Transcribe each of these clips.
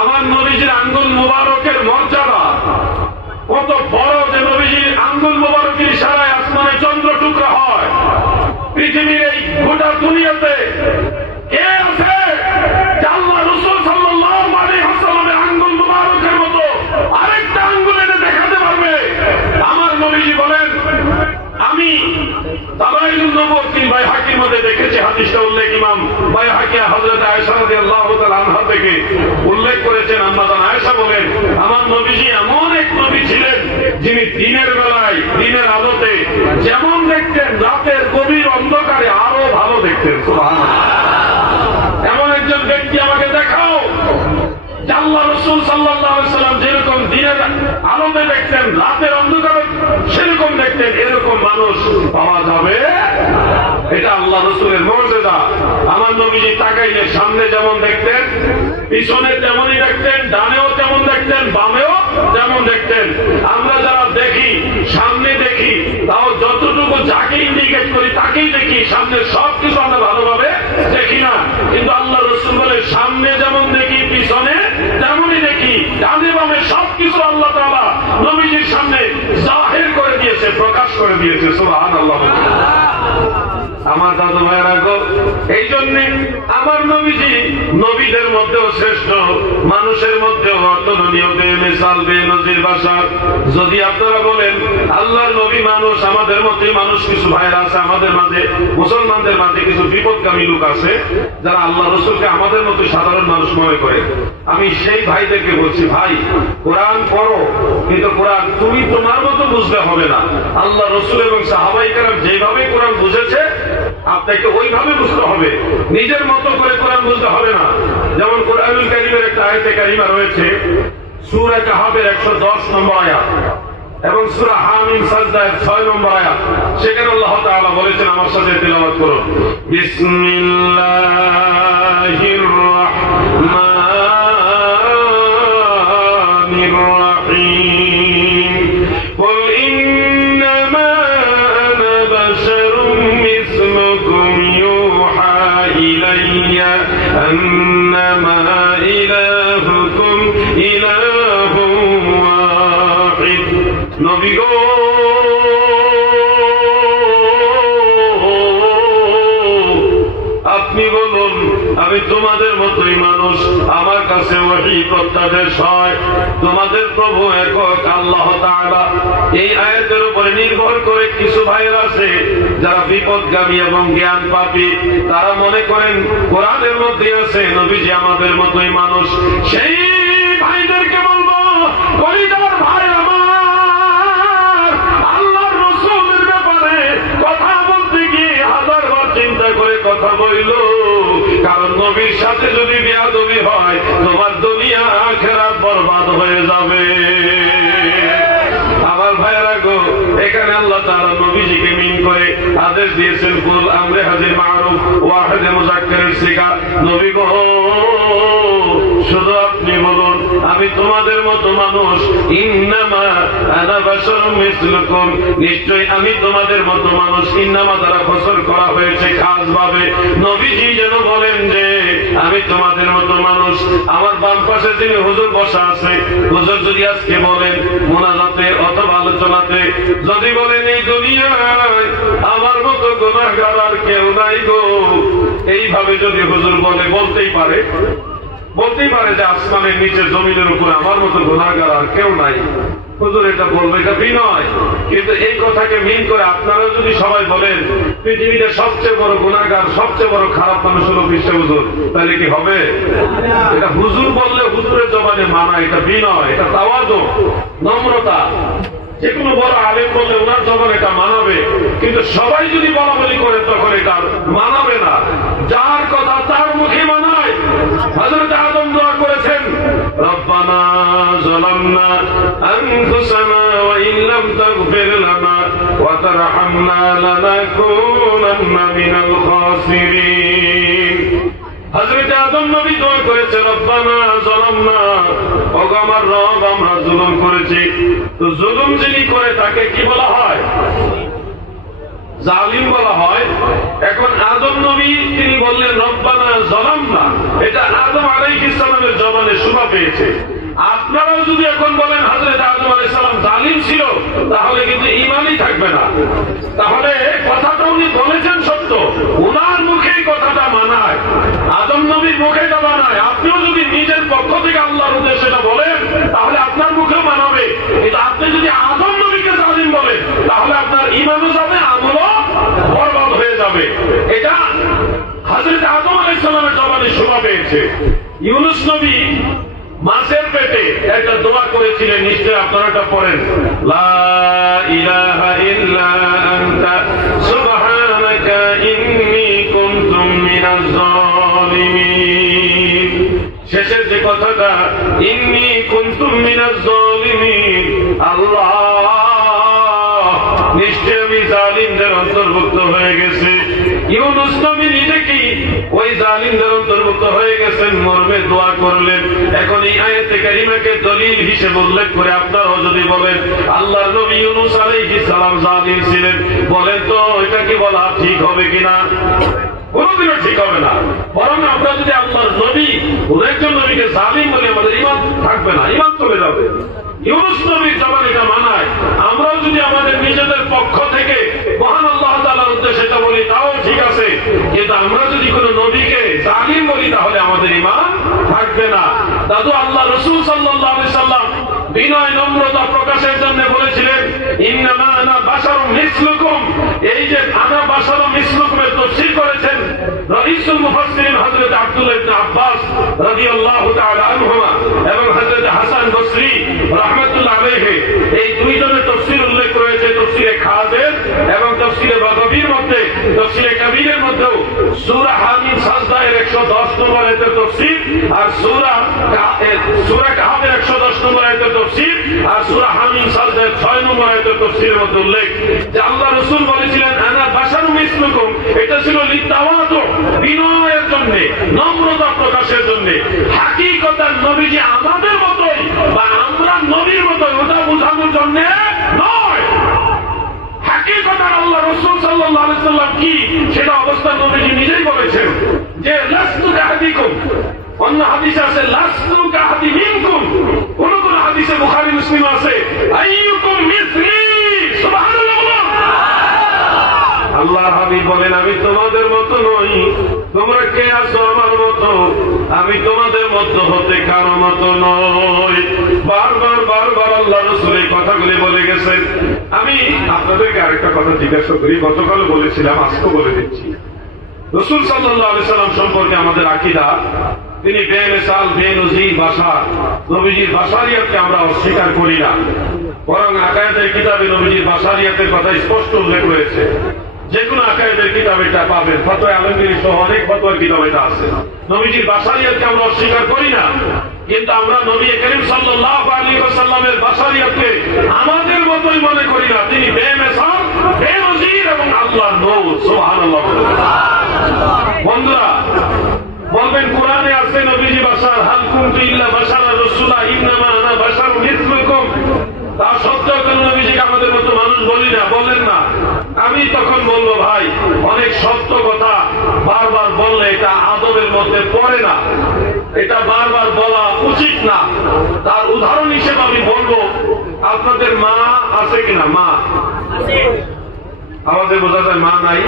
আমার নবীজির আঙ্গুল মুবারকের মর্যাদা কত বড় যে নবীজির আঙ্গুল মুবারকের ইশারায় আসমানে চন্দ্র টুকরা হয়। পৃথিবীর এই গোটা দুনিয়াতে কে আছে যে আল্লাহ রাসূল সাল্লাল্লাহু আলাইহি ওয়াসাল্লামের আঙ্গুল মুবারকের মতো আরেকটা আঙ্গুল এনে দেখাতে পারবে? আমার নবীজি বলেন, আমি দালাইলুন নবুওয়াতিল বাইহাকির মধ্যে দেখেছি, হাদিসটা উল্লেখ ইমাম বাইহাকি হযরত আয়েশা রাদিয়াল্লাহু তাআলা আনহা থেকে উল্লেখ করেছেন। আম্মা জান আয়েশা বলেন, আমার নবীজি এমন এক নবী ছিলেন যিনি দিনের বেলায় দিনের আলোতে যেমন দেখতেন রাতের গভীর অন্ধকারে আরো ভালো দেখতেন। সুবহানাল্লাহ। এমন একজন ব্যক্তি আমাকে দেখাও আল্লাহ রাসূল সাল্লাল্লাহু আলাইহি ওয়াসাল্লাম যেরকম দিনের আলোতে দেখতেন রাতের অন্ধকারে সেরকম দেখতেন, এরকম মানুষ পাওয়া যাবে? এটা আল্লাহ রাসূলের মুজিজা। আমার নবীজি তাকাইলে সামনে যেমন দেখতেন পিছনে তেমনই দেখতেন, ডানেও তেমন দেখতেন বামেও তেমন দেখতেন। আমরা যারা দেখি সামনে দেখি তাও যতটুকু যাকে ইন্ডিকেট করি তাকেই দেখি, সামনে সবকিছু আমরা ভালোভাবে দেখি না। কিন্তু আল্লাহ রাসূল বলে সামনে যেমন দেখি পিছনে তেমনই দেখি, ডানে বামে সবকিছু আল্লাহ তাআলা নবীজির সামনে জাহির করে দিয়েছে, প্রকাশ করে দিয়েছে। সুবহানাল্লাহ। আমার দাদু ভাইরা গো, এই জন্য আমার নবীজি নবীদের মধ্যেও শ্রেষ্ঠ, মানুষের মধ্যেও অতুলনীয়, বেমিসাল বেনজির বাশার। যদি আপনারা বলেন আল্লাহর নবী মানুষ, আমাদের মধ্যে মানুষ কিছু ভাইরা আছে, আমাদের মাঝে মুসলমানদের মাঝে কিছু বিপদগামী লোক আছে যারা আল্লাহ রাসূলকে আমাদের মতো সাধারণ মানুষ মনে করে। আমি সেই ভাইদেরকে বলছি, ভাই কোরআন পড়ো, কিন্তু কোরআন তুমি তোমার মতো বুঝলে হবে না। আল্লাহ রাসূল এবং সাহাবায়ে কেরাম যেভাবে কোরআন বুঝেছে আপনাকে ওইভাবে বুঝতে হবে, নিজের মতো করে কোরআন বুঝতে হবে না। যেমন কোরআনুল কারীমের একটা আয়াতে কারিমা রয়েছে সূরা কাহাফের 110 নম্বর আয়াত এবং সূরা হামিম সাজদার 6 নম্বর আয়াত। সেখানে আল্লাহ তাআলা বলেছেন, আমার সাথে তেলাওয়াত করুন, বিসমিল্লাহির রাহমানির রাহিম কুল ইন্নামা আনা বাশারুম মিসলুকুম ইউহা ইলাইয়া আন্নামা ইলাহুকুম ইলাহুম ওয়াহিদ। নবী গো, আপনি বলুন আমি তোমাদের মতোই মানুষ, আমার কাছে ওহী প্রত্যাদেশ হয়, তোমাদের প্রভু একক আল্লাহ তাআলা। এই আয়াতের উপরে নির্ভর করে কিছু ভাইয়ের আছে যারা বিপদগামী এবং জ্ঞান পাপী, তারা মনে করেন কোরআনের মধ্যে আছে নবীজি আমাদের মতোই মানুষ। সেই ভাইদেরকে বলবো, কলিজার ভাই আমার, আল্লাহর রাসূলের ব্যাপারে কথা বলতে গিয়ে হাজারবার চিন্তা করে কথা বলিল, কারণ নবীর সাথে যদি বেয়াদবি হয় তোমার দুনিয়া আখিরাত বরবাদ হয়ে যাবে। আমার ভাইরা গো, এখানে আল্লাহ তাআলা নবীজিকে মিন করে আদেশ দিয়েছেন, কুল আমরে হাজির মারুফ ওয়াহিদে মুযাক্কারের সিগা। নবী গো, শুধু আপনি বলুন আমি তোমাদের মতো মানুষ, ইন্নামা আনা বাশারুম মিসলুকুম, নিশ্চয়ই আমি তোমাদের মতো মানুষ। ইন্নামা দ্বারা ফসল করা হয়েছে খাস ভাবে। নবীজি যেন বলেন যে আমি তোমাদের মতো মানুষ। আমার বাম পাশে যিনি হুজুর বসা আছে, হুজুর যদি আজকে বলেন মুনাজাতে অথবা আলোচনাতে যদি বলেন এই দুনিয়ায় আমার মতো গুনাহগার আর কেউ নাই গো, এইভাবে যদি হুজুর বলে, বলতেই পারে যে আসমানের নিচে জমিনের উপর আমার মতো গুনাহগার আর কেউ নাই। হুজুর এটা বলবে, এটা বিনয়। কিন্তু এই কথাকে মিন করে আপনারা যদি সবাই বলেন পৃথিবীতে সবচেয়ে বড় গুনাহগার সবচেয়ে বড় খারাপ মানুষ হলো বিশ্ব হুজুর, তাহলে কি হবে? এটা হুজুর বললে হুজুরের জবানে মানা, এটা বিনয়, এটা তাওয়াদু, নম্রতা। যে কোনো বড় আলেম বললে ওনার জবান এটা মানাবে, কিন্তু সবাই যদি বলা বলি করে তখন এটা মানাবে না। যার কথা তার মুখে মানায়। হযরত আদম দোয়া করেছেন, রব্বানা যালামনা আনফুসানা ওয়া ইন লাম তাগফির লানা ওয়া তারহামনা লানাকুনান্না মিনাল খাসিরিন। হযরত আদম নবী দোয়া করেছে, রব্বানা যালামনা, ওগো আমার রব আমরা জুলুম করেছি। তো জুলুম যিনি করে তাকে কি বলা হয়? জালিম বলা হয়। এখন আদম নবী তিনি বললেন রব্বানা যালামনা, এটা আদম আলাইহিস সালামের জবানে শোভা পেয়েছে। আপনারাও যদি এখন বলেন হযরত আদম আলাইহিস সালাম জালিম ছিল, তাহলে কিন্তু ঈমানই থাকবে না। তাহলে কথাটা উনি বলেছেন সত্য, ওনার মুখেই কথাটা মানায়, আদম নবীর মুখে এটা মানায়। আপনিও যদি নিজের পক্ষ থেকে আল্লাহর উদ্দেশ্যে এটা বলেন, তাহলে আপনার মুখেও মানাবে। কিন্তু আপনি যদি আদম নবীকে জালিম বলেন, তাহলে আপনার ঈমানও যাবে, আমলও বরবাদ হয়ে যাবে। এটা হযরত আদম আলাইহিস সালামের জবানে শোভা পেয়েছে। ইউনূস নবী মাছের পেটে একটা দোয়া করেছিলেন, নিশ্চয় আপনারা এটা পড়েন, লা ইলাহা ইল্লা আনতা সুবহানাকা ইন্নী কুনতু মিনাজ জালিমিন। শেষের যে কথাটা, ইন্নী কুনতু মিনাজ জালিমিন, আল্লাহ নিশ্চয় আমি জালিমদের অন্তর্ভুক্ত হয়ে গেছে। ইউনূস নবী নিজে কি ওই জালিমদের অন্তর্ভুক্ত হয়ে গেছেন মর্মে দোয়া করলেন। এখন এই আয়াতে কারিমাকে দলিল হিসেবে উল্লেখ করে আপনারাও যদি বলেন আল্লাহর নবী ইউনূস আলাইহিস সালাম জালিম ছিলেন, বলেন তো এটা কি বলা ঠিক হবে কিনা? কোনদিনও ঠিক হবে না। বরং আমরা যদি আল্লাহর নবী কোন একজন নবীকে জালিম বলে, আমাদের ঈমান থাকবে না, ঈমান চলে যাবে। ইউনূস নবীর জবান এটা মানায়। আমরাও যদি আমাদের নিজেদের পক্ষ থেকে মহান আল্লাহ তাআলার উদ্দেশ্যে এটা বলি, তাও ঠিক আছে। কিন্তু আমরা যদি কোন নবীকে জালিম বলি, তাহলে আমাদের ঈমান থাকবে না। দাদু আল্লাহ রাসূল সাল্লাল্লাহু আলাইহি সাল্লাম বিনয় নম্রতা প্রকাশের জন্য বলেছিলেন, ইন্নামা আনা বাশারুম মিসলুকুম। এই যে আনা বাশারুম মিসলুকুমের তাফসীর করেছেন রাইসুল মুফাসসিরিন হযরত আব্দুল্লাহ ইবনে আব্বাস রাদিয়াল্লাহু তাআলা আনহুমা এবং হযরত হাসান বসরি রাহমাতুল্লাহ আলাইহি। এই দুইজনের তাফসীর উল্লেখ রয়েছে তাফসীরে খাদের এবং তাফসীরে বাগাবীর মধ্যে। তাফসীরে কাবীরের মধ্যেও সূরা হামিম সাজদায়ের 110 নম্বর আয়াতের তাফসীর, আর সূরা কাহাফের 110 নম্বর আয়াতের তাফসীর, আর সূরা হামিম সাজদায়ের 6 নম্বর আয়াতের তাফসীরের মধ্যে উল্লেখ যে আল্লাহ রাসূল বলেছিলেন আনা বাশারুম মিসলুকুম। এটা ছিল লিতাওয়াদু, বিনয়ের জন্য, নম্রতা প্রকাশের জন্য। হাকিকতার নবীজি আমাদের মতোই বা আমরা নবীর মতোই, ওটা বোঝানোর জন্য নয়। হাকিকতার আল্লাহ রাসূল সাল্লাল্লাহু আলাইহি সাল্লাম কি, সেটা অবস্থা নবীজি নিজেই বলেছেন যে লাস্তু কাহাদিকুম। অন্য হাদিসে আছে লাস্তু কাহাদি মিনকুম। কোন কোন হাদিসে বুখারী মুসলিম আছে আইয়ুকুম মিসলি। সুবহানাল্লাহ। আল্লাহ হাবিব বলেন, আমি তোমাদের মতো নই। তোমরা কে আছো আমার মতো? আমি তোমাদের মতো হতে কারো মতো নই। বারবার বারবার আল্লাহ রাসূল এই কথাগুলি বলে গেছেন। আমি আপনাদেরকে আরেকটা কথা জিজ্ঞাসা করি, গতকাল বলেছিলাম, আজকে বলে দিচ্ছি। রাসূল সাল্লাল্লাহু আলাইহি সাল্লাম সম্পর্কে আমাদের আকীদা, তিনি বেমিসাল বেনজির ভাষা, নবীজির বাশারিয়াতকে আমরা অস্বীকার করি না। বরং আকায়েদের কিতাবে নবীজির বাশারিয়াতের কথা স্পষ্ট উল্লেখ রয়েছে। যে কোনো আকায়েদের কিতাব এটা পাবেন, ফতোয়া আলমগীর সহ অনেক ফতোয়ার কিতাব এটা আছে। নবীজির বাশারিয়াতকে আমরা অস্বীকার করি না, কিন্তু আমরা নবী করিম সাল্লাল্লাহু আলাইহি ওয়াসাল্লামের বাশারিয়াতকে আমাদের মতোই মনে করি না। তিনি বেমিসাল বেনজির এবং আল্লাহর নূর। সুবহানাল্লাহ। বন্ধুরা বলবেন কোরআনে আছে নবীজি বাশার, হাল কুনতু ইল্লা বাশারার রাসূলা ইন্নামা আনা বাশারুম মিসলুকুম। তা সত্ত্বেও কেন নবীজিকে আমাদের মতো মানুষ বলি না? বলেন না। আমি তখন বলবো, ভাই অনেক সত্য কথা বারবার বললে এটা আদবের মধ্যে পড়ে না, এটা বারবার বলা উচিত না। তার উদাহরণ হিসেবে আমি বলবো, আপনাদের মা আছে কিনা? মা আমাদের বোঝা যায় মা নাই।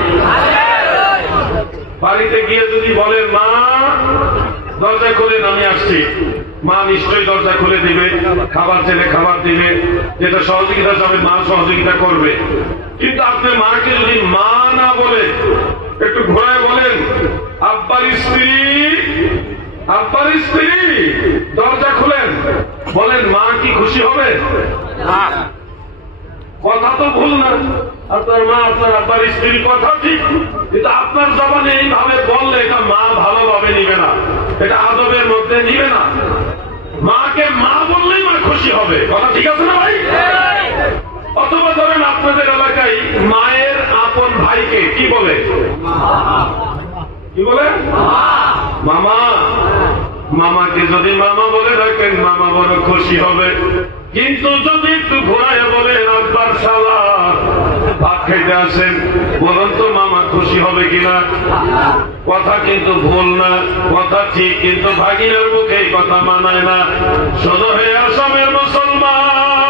বাড়িতে গিয়ে যদি বলেন মা দরজা খুলেন আমি আসছি, মা নিশ্চয়ই দরজা খুলে দিবে, খাবার চেলে খাবার দিবে, যেটা সহযোগিতা যাবে মা সহযোগিতা করবে। কিন্তু আপনি মাকে যদি মা না বলে একটু ঘোরায় বলেন আব্বার স্ত্রী, আব্বার স্ত্রী দরজা খুলেন, বলেন মা কি খুশি হবে? কথা তো ভুল না। আপনার মা আপনার আব্বার স্ত্রীর কথা ঠিক, কিন্তু আপনার জবানে এইভাবে বললে এটা মা ভালোভাবে নিবে না, এটা আদবের মধ্যে নিবে না। মাকে মা বললেই মা খুশি হবে, কথা ঠিক আছে না ভাই? অথবা ধরেন আপনাদের এলাকায় মায়ের আপন ভাইকে কি বলে? কি বলে? মামা। মামাকে যদি মামা বলে রাখেন, মামা বড় খুশি হবে। কিন্তু যদি একটু ঘোরায় বলেন আব্বার শালা ভাত খাইতে আসেন, বলুন তো মামা খুশি খুশি হবে কিনা? কথা কিন্তু ভুল না, কথা ঠিক, কিন্তু ভাগিনের মুখে এই কথা মানায় না। শোনো হে আসামের মুসলমান,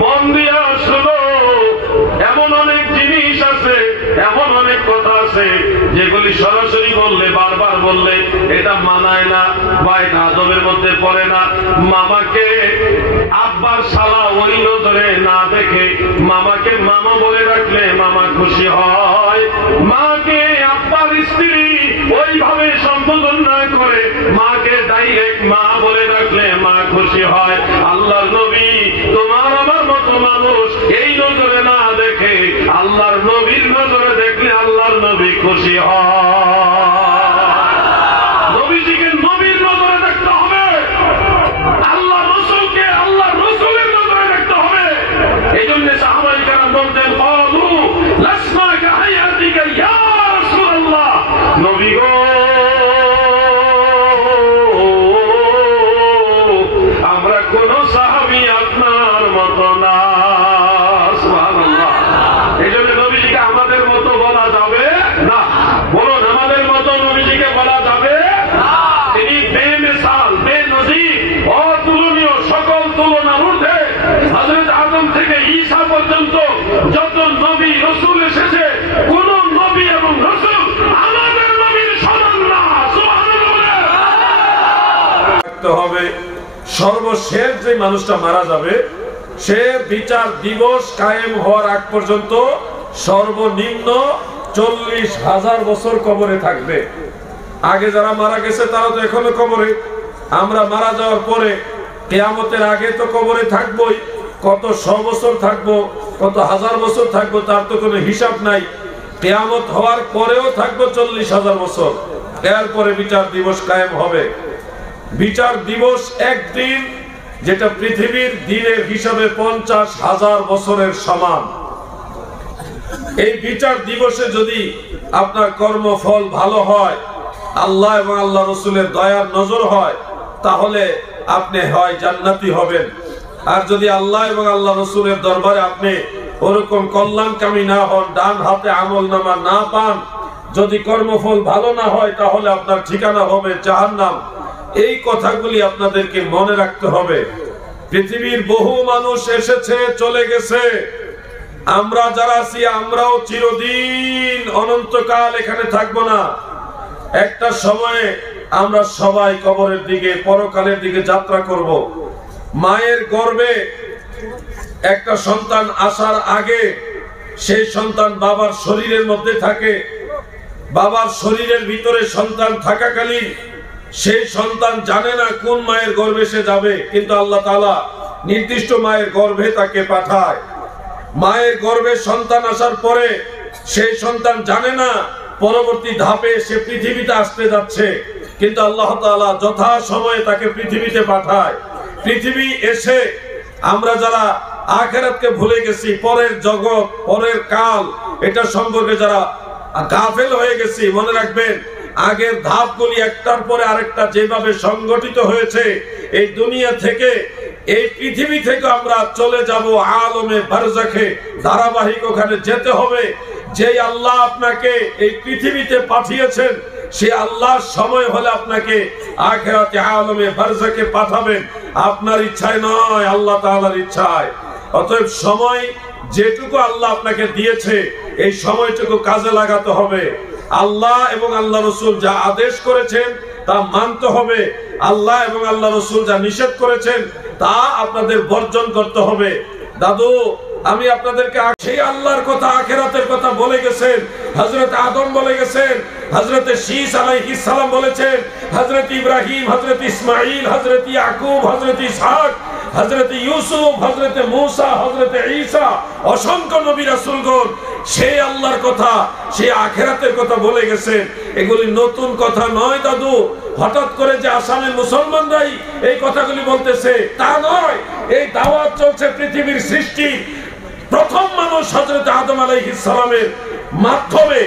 মন দিয়া শোনো, এমন অনেক জিনিস আছে, এমন অনেক কথা আছে যেগুলি সরাসরি বললে, বারবার বললে এটা মানায় না বা এটা আদবের মধ্যে পড়ে না। মামাকে আব্বার শালা ওই নজরে না দেখে মামাকে মামা বলে রাখলে মামা খুশি হয়। মাকে আব্বার স্ত্রী ওইভাবে সম্বোধন না করে মাকে ডাইরেক্ট মা বলে রাখলে মা খুশি হয়। আল্লাহর নবী তোমার আমার মতো মানুষ এই নজরে না দেখে আল্লাহর নবীর নজরে দেখলে আল্লাহর নবী খুশি হয়। নবীজিকে নবীর নজরে দেখতে হবে, আল্লাহ রসুলকে আল্লাহ রসুলের নজরে দেখতে হবে। এই জন্য সাহাবায়ে কেরাম বলতেন, ক্বালু লাসনা কাহায়াতিকা ইয়া রাসূলুল্লাহ, নবী গো আমরা কোন সাহাবী আপনার মতো না। সুবহানাল্লাহ। এই জন্য নবীজিকে আমাদের মতো বলা যাবে না। বলুন, আমাদের মতো নবীজিকে বলা যাবে না। তিনি বেমিসাল, বেনজির, অতুলনীয়, সকল তুলনার ঊর্ধ্বে। হযরত আদম থেকে ঈসা পর্যন্ত যত নবী রাসূল এসেছে, কোন নবী এবং রাসূল আমাদের নবীর সমান না। সুবহানাল্লাহ। রাখতে হবে সর্বশেষ যে মানুষটা মারা যাবে সে বিচার দিবস কায়েম হওয়ার আগ পর্যন্ত সর্বনিম্ন 40,000 বছর কবরে থাকবে। আগে যারা মারা গেছে তারা তো এখনো কবরে, আমরা মারা যাওয়ার পরে কিয়ামতের আগে তো কবরে থাকবোই। কত 100 বছর থাকবো, কত 1000 বছর থাকবো তার তো কোনো হিসাব নাই। কিয়ামত হওয়ার পরেও থাকবো 40,000 বছর। এরপরে বিচার দিবস কায়েম হবে। বিচার দিবস একদিন, যেটা পৃথিবীর দিনের হিসাবে 50,000 বছরের সমান। এই বিচার দিবসে যদি আপনার কর্মফল ভালো হয়, আল্লাহ এবং আল্লাহ রসুলের দয়ার নজর হয়, তাহলে আপনি হয় জান্নাতি হবেন। আর যদি আল্লাহ এবং আল্লাহ রসুলের দরবারে আপনি ওরকম কল্যাণকামী না হন, ডান হাতে আমল নামা না পান, যদি কর্মফল ভালো না হয়, তাহলে আপনার ঠিকানা হবে জাহান্নাম। এই কথাগুলি আপনাদেরকে মনে রাখতে হবে। পৃথিবীর বহু মানুষ এসেছে, চলে গেছে। আমরা যারা আছি আমরাও চিরদিন অনন্তকাল এখানে থাকবো না। একটা সময়ে আমরা সবাই কবরের দিকে, পরকালের দিকে যাত্রা করব। মায়ের গর্ভে একটা সন্তান আসার আগে সেই সন্তান বাবার শরীরের মধ্যে থাকে। বাবার শরীরের ভিতরে সন্তান থাকাকালীন সেই সন্তান জানে না কোন মায়ের গর্ভে সে যাবে, কিন্তু আল্লাহ তাআলা নির্দিষ্ট মায়ের গর্ভে তাকে পাঠায়। মায়ের গর্ভে সন্তান আসার পরে সেই সন্তান জানে না পরবর্তী ধাপে সে পৃথিবীতে আসতে যাচ্ছে, কিন্তু আল্লাহ তাআলা যথা সময়ে তাকে পৃথিবীতে পাঠায়। পৃথিবী এসে আমরা যারা আখিরাতকে ভুলে গেছি, পরের জগৎ, পরের কাল, এটা সম্পর্কে যারা গাফেল হয়ে গেছি, মনে রাখবেন আগের ধাপগুলি একটার পরে আরেকটা যেভাবে সংগঠিত হয়েছে, এই দুনিয়া থেকে, এই পৃথিবী থেকে আমরা চলে যাব আলমে বারজাখে, ধারাবাহিক ওখানে যেতে হবে। যে আল্লাহ আপনাকে এই পৃথিবীতে পাঠিয়েছেন, সে আল্লাহর সময় হলে আপনাকে আখিরাতে আলমে বারজাখে পাঠাবেন। আপনার ইচ্ছায় নয়, আল্লাহ তাআলার ইচ্ছায়। অতএব সময় যেটুকু আল্লাহ আপনাকে দিয়েছে, এই সময়টুকু কাজে লাগাতে হবে। আল্লাহ এবং আল্লাহ রসুল যা আদেশ করেছেন তা মানতে হবে। আল্লাহ এবং আল্লাহ রসুল যা নিষেধ করেছেন তা আপনাদের বর্জন করতে হবে। দাদু, আমি আপনাদেরকে সেই আল্লাহর কথা, আখিরাতের কথা বলে গেছেন। হযরত আদম বলে গেছেন, হযরত শীস আলাইহিস সালাম বলেছেন, হযরত ইব্রাহিম, হযরত ইসমাঈল, হযরত ইয়াকুব, হযরত ইসহাক, হযরত ইউসুফ, হযরত মূসা, হযরত ঈসা, অসংখ্য নবী রাসূলগণ সেই আল্লাহর কথা, সেই আখিরাতের কথা বলে গেছেন। এগুলি নতুন কথা নয় দাদু। হঠাৎ করে যে আসামের মুসলমানরাই এই কথাগুলি বলতেছে তা নয়। এই দাওয়াত চলছে পৃথিবীর সৃষ্টি প্রথম মানুষ হযরত আদম আলাইহিস সালামের মাধ্যমে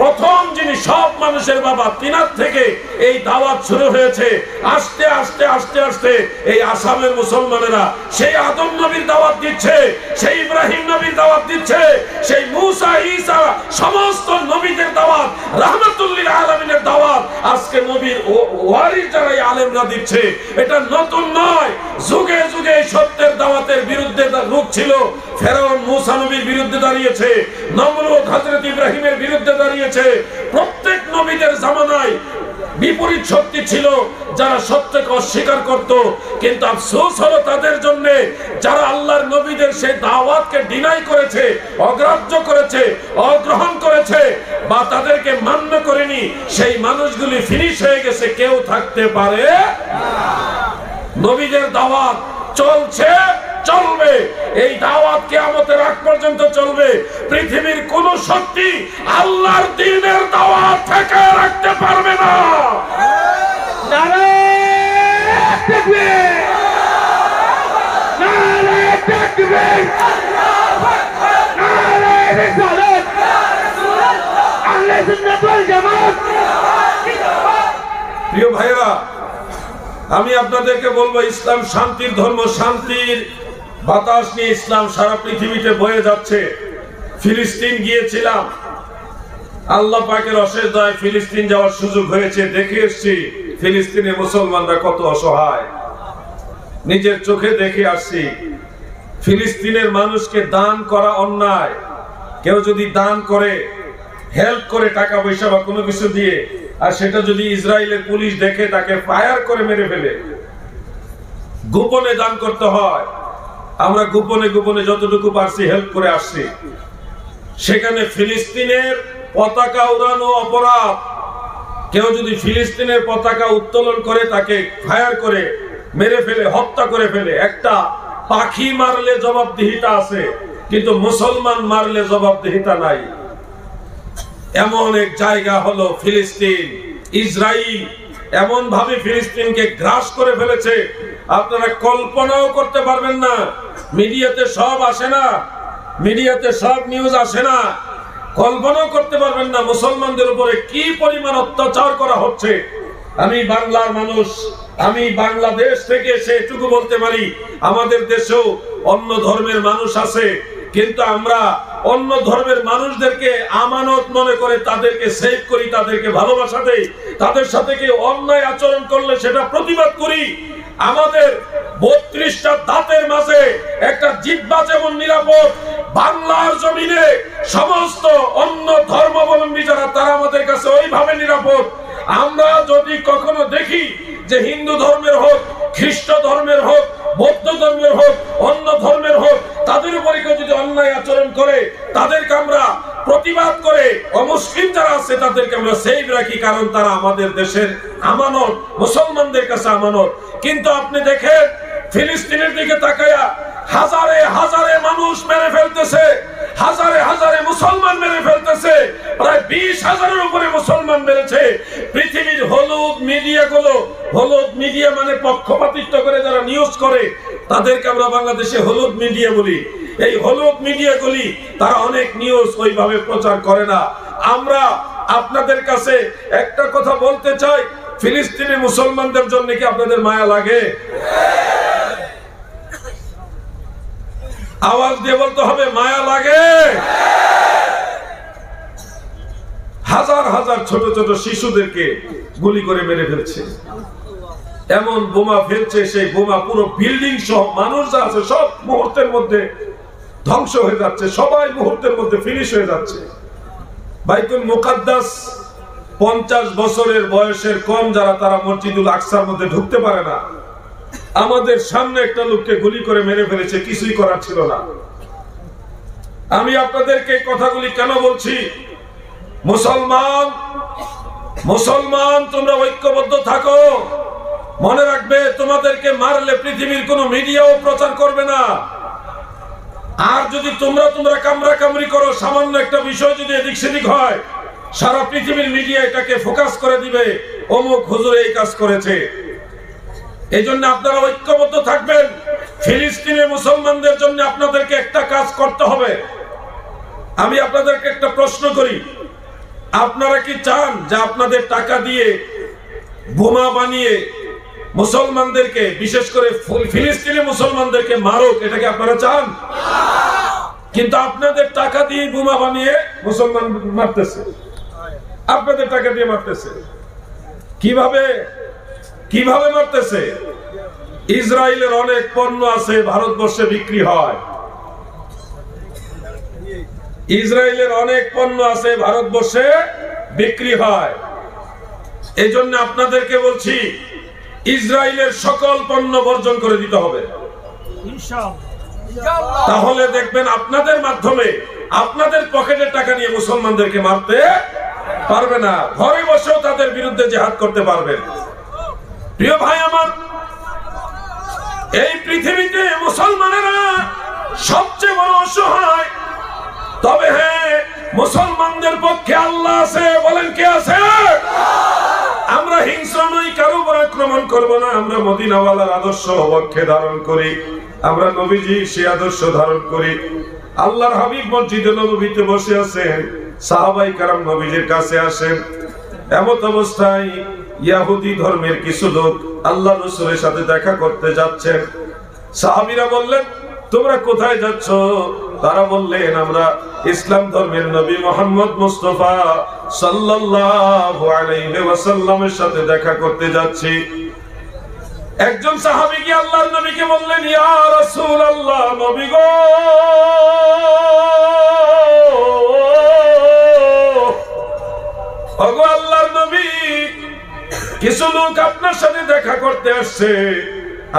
প্রথম যিনি সব মানুষের বাবা, তিনার থেকে এই দাওয়াত শুরু হয়েছে। আস্তে আস্তে আস্তে আস্তে এই আসামের মুসলমানেরা সেই আদম নবীর দাওয়াত দিচ্ছে, সেই ইব্রাহিম নবীর দাওয়াত দিচ্ছে, সেই মুসা ঈসা সমস্ত নবীদের দাওয়াত, রাহমাতুল লিল আলামিনের দাওয়াত আজকে নবীর ওয়ারিস যারা আলেমরা দিচ্ছে। এটা নতুন নয়, যুগে যুগে সত্যের দাওয়াতের বিরুদ্ধে রূপ ছিল। ফেরাউন মুসা নবীর বিরুদ্ধে দাঁড়িয়েছে, নমরুদ হযরত ইব্রাহিমের বিরুদ্ধে দাঁড়িয়েছে। প্রত্যেক নবীদের জামানায় বিপরীত শক্তি ছিল যারা সত্যকে অস্বীকার করত, কিন্তু আফসোস হলো তাদের জন্য যারা আল্লাহর নবীদের সেই দাওয়াতকে ডিনাই করেছে, অগ্রাহ্য করেছে, অগ্রহণ করেছে বা তাদেরকে মান্য করেনি, সেই মানুষগুলি ফিনিশ হয়ে গেছে, কেউ থাকতে পারে না। নবীদের দাওয়াত চলছে, চলবে, এই দাওয়াত কিয়ামতের আগ পর্যন্ত চলবে। পৃথিবীর কোন শক্তি আল্লাহর দ্বীনের দাওয়াত থেকে রাখতে পারবে না। নারে তাকবীর, নারে তাকবীর, নারে রিসালাত, আহলে সুন্নাত ওয়াল জামাত। প্রিয় ভাইরা, আমি আপনাদেরকে বলবো, ইসলাম শান্তির ধর্ম, শান্তির বাতাস নিয়ে ইসলাম সারা পৃথিবীতে বয়ে যাচ্ছে। ফিলিস্তিন গিয়েছিলাম, আল্লাহ পাকের অশেষ দয়ায় ফিলিস্তিন যাওয়ার সুযোগ হয়েছে, দেখে এসেছি ফিলিস্তিনের মুসলমানরা কত অসহায়, নিজের চোখে দেখে আসছি। ফিলিস্তিনের মানুষকে দান করা অন্যায়। কেউ যদি দান করে, হেল্প করে টাকা পয়সা বা কোনো কিছু দিয়ে, আর সেটা যদি ইসরায়েলের পুলিশ দেখে তাকে ফায়ার করে মেরে ফেলে। গোপনে দান করতে হয়। আমরা গোপনে গোপনে যতটুকু পারছি হেল্প করে আসছি। সেখানে ফিলিস্তিনের পতাকা উড়ানো অপরাধ। কেউ যদি ফিলিস্তিনের পতাকা উত্তোলন করে তাকে ফায়ার করে মেরে ফেলে, হত্যা করে ফেলে। একটা পাখি মারলে জবাবদিহিতা আছে, কিন্তু মুসলমান মারলে জবাবদিহিতা নাই। এমন এক জায়গা হলো ফিলিস্তিন। ইসরায়েল এমন ভাবে ফিলিস্তিনকে গ্রাস করে ফেলেছে, আপনারা কল্পনাও করতে পারবেন না। মিডিয়াতে সব আসে না, মিডিয়াতে সব নিউজ আসে না, কল্পনাও করতে পারবেন না মুসলমানদের উপরে কি পরিমাণ অত্যাচার করা হচ্ছে। আমি বাংলার মানুষ, আমি বাংলাদেশ থেকে সেটুকু বলতে পারি, আমাদের দেশেও অন্য ধর্মের মানুষ আছে, কিন্তু আমরা অন্য ধর্মের মানুষদেরকে আমানত মনে করে তাদেরকে সেভ করি, তাদেরকে ভালোবাসা দেই। তাদের সাথে কেউ অন্যায় আচরণ করলে সেটা প্রতিবাদ করি। আমাদের 32টা দাঁতের মাঝে একটা জিহ্বা যেমন নিরাপদ, বাংলার জমিনে সমস্ত অন্য ধর্মাবলম্বী যারা, তারা আমাদের কাছে ওইভাবে নিরাপদ। আমরা যদি কখনো দেখি যে হিন্দু ধর্মের হোক, খ্রিস্ট ধর্মের হোক, বৌদ্ধ ধর্মের হোক, অন্য ধর্মের হোক, তাদের উপরে কেউ যদি অন্যায় আচরণ করে, তাদেরকে আমরা প্রতিবাদ করে, অমুসলিম যারা আছে তাদেরকে আমরা সেভ রাখি, কারণ তারা আমাদের দেশের আমানত, মুসলমানদের কাছে আমানত। কিন্তু আপনি দেখেন ফিলিস্তিনের দিকে তাকায়া হাজারে হাজারে মানুষ মেরে ফেলতেছে, হাজারে হাজারে মুসলমান মেরে ফেলতেছে, প্রায় 20,000-এর উপরে মুসলমান মেরেছে। পৃথিবীর হলুদ মিডিয়াগুলো, হলুদ মিডিয়া মানে পক্ষপাতিত্ব করে যারা নিউজ করে, তাদেরকে আমরা বাংলাদেশে হলুদ মিডিয়া বলি। এই হলুদ মিডিয়াগুলি তারা অনেক নিউজ ওইভাবে প্রচার করে না। আমরা আপনাদের কাছে একটা কথা বলতে চাই, ফিলিস্তিনি মুসলমানদের জন্য কি আপনাদের মায়া লাগে? আওয়াজ দিয়ে বলতে হবে, মায়া লাগে? হাজার হাজার ছোট ছোট শিশুদেরকে গুলি করে মেরে ফেলছে, এমন বোমা ফেলছে, সেই বোমা পুরো বিল্ডিং সহ মানুষ যা আছে সব মুহূর্তের মধ্যে ধ্বংস হয়ে যাচ্ছে, সবাই মুহূর্তের মধ্যে ফিনিশ হয়ে যাচ্ছে। বাইতুল মুকাদ্দাস 50 বছরের বয়সের কম যারা, তারা মসজিদুল আকসার মধ্যে ঢুকতে পারে না। আমাদের সামনে একটা লোককে গুলি করে মেরে ফেলেছে, কিছুই করার ছিল না। আমি আপনাদেরকে এই কথাগুলি কেন বলছি? মুসলমান, মুসলমান তোমরা ঐক্যবদ্ধ থাকো। মনে রাখবে, তোমাদেরকে মারলে পৃথিবীর কোন মিডিয়াও প্রচার করবে না। আর যদি তোমরা কামরা কামড়ি করো, সামান্য একটা বিষয় যদি এদিক সেদিক হয়, সারা পৃথিবীর মিডিয়া এটাকে ফোকাস করে দিবে, অমুক হুজুর এই কাজ করেছে। এই জন্য আপনারা ঐক্যবদ্ধ থাকবেন। ফিলিস্তিনের মুসলমানদের জন্য আপনাদেরকে একটা কাজ করতে হবে। আমি আপনাদেরকে একটা প্রশ্ন করি, আপনারা কি চান যে আপনাদের টাকা দিয়ে বোমা বানিয়ে মুসলমানদেরকে, বিশেষ করে ফিলিস্তিনি মুসলমানদেরকে মারুক? এটাকে আপনারা চান? কিন্তু আপনাদের টাকা দিয়ে বোমা বানিয়ে মুসলমান মারতেছে, আপনাদের টাকা দিয়ে মারতেছে। কিভাবে কিভাবে মারতেছে? ইসরায়েলের অনেক পণ্য আছে ভারতবর্ষে বিক্রি হয়, ইসরায়েলের অনেক পণ্য আছে ভারতবর্ষে বিক্রি হয়। এই জন্য আপনাদেরকে বলছি, ইসরায়েলের সকল পণ্য বর্জন করে দিতে হবে। তাহলে দেখবেন আপনাদের মাধ্যমে আপনাদের পকেটের টাকা নিয়ে মুসলমানদেরকে মারতে পারবে না, ঘরে বসেও তাদের বিরুদ্ধে জিহাদ করতে পারবেন। প্রিয় ভাই আমার, এই পৃথিবীতে মুসলমানেরা সবচেয়ে বড় অসহায়। তবে হ্যাঁ, মুসলমানদের পক্ষে আল্লাহ আছে। বলেন কে আছে? আমরা হিংস্র নই, কারো উপর আক্রমণ করব না। আমরা মদিনাওয়ালার আদর্শ পক্ষে ধারণ করি, আমরা নবীজি সে আদর্শ ধারণ করি। আল্লাহর হাবিব মসজিদে নববীতে বসে আছেন, সাহাবায়ে কেরাম নবীজির কাছে আসেন। এমত অবস্থায় ইহুদি ধর্মের কিছু লোক আল্লাহ রাসূলের সাথে দেখা করতে যাচ্ছেন। সাহাবীরা বললেন, তোমরা কোথায় যাচ্ছ? তারা বললেন, আমরা ইসলাম ধর্মের নবী মুহাম্মদ মুস্তাফা সাল্লাল্লাহু আলাইহি ওয়াসাল্লামের সাথে দেখা করতে যাচ্ছি। একজন সাহাবী কি আল্লাহর নবীকে বললেন, ইয়া রাসূলুল্লাহ, নবী গো, ওগো আল্লাহর নবী, কিছু লোক আপনার সাথে দেখা করতে আসছে,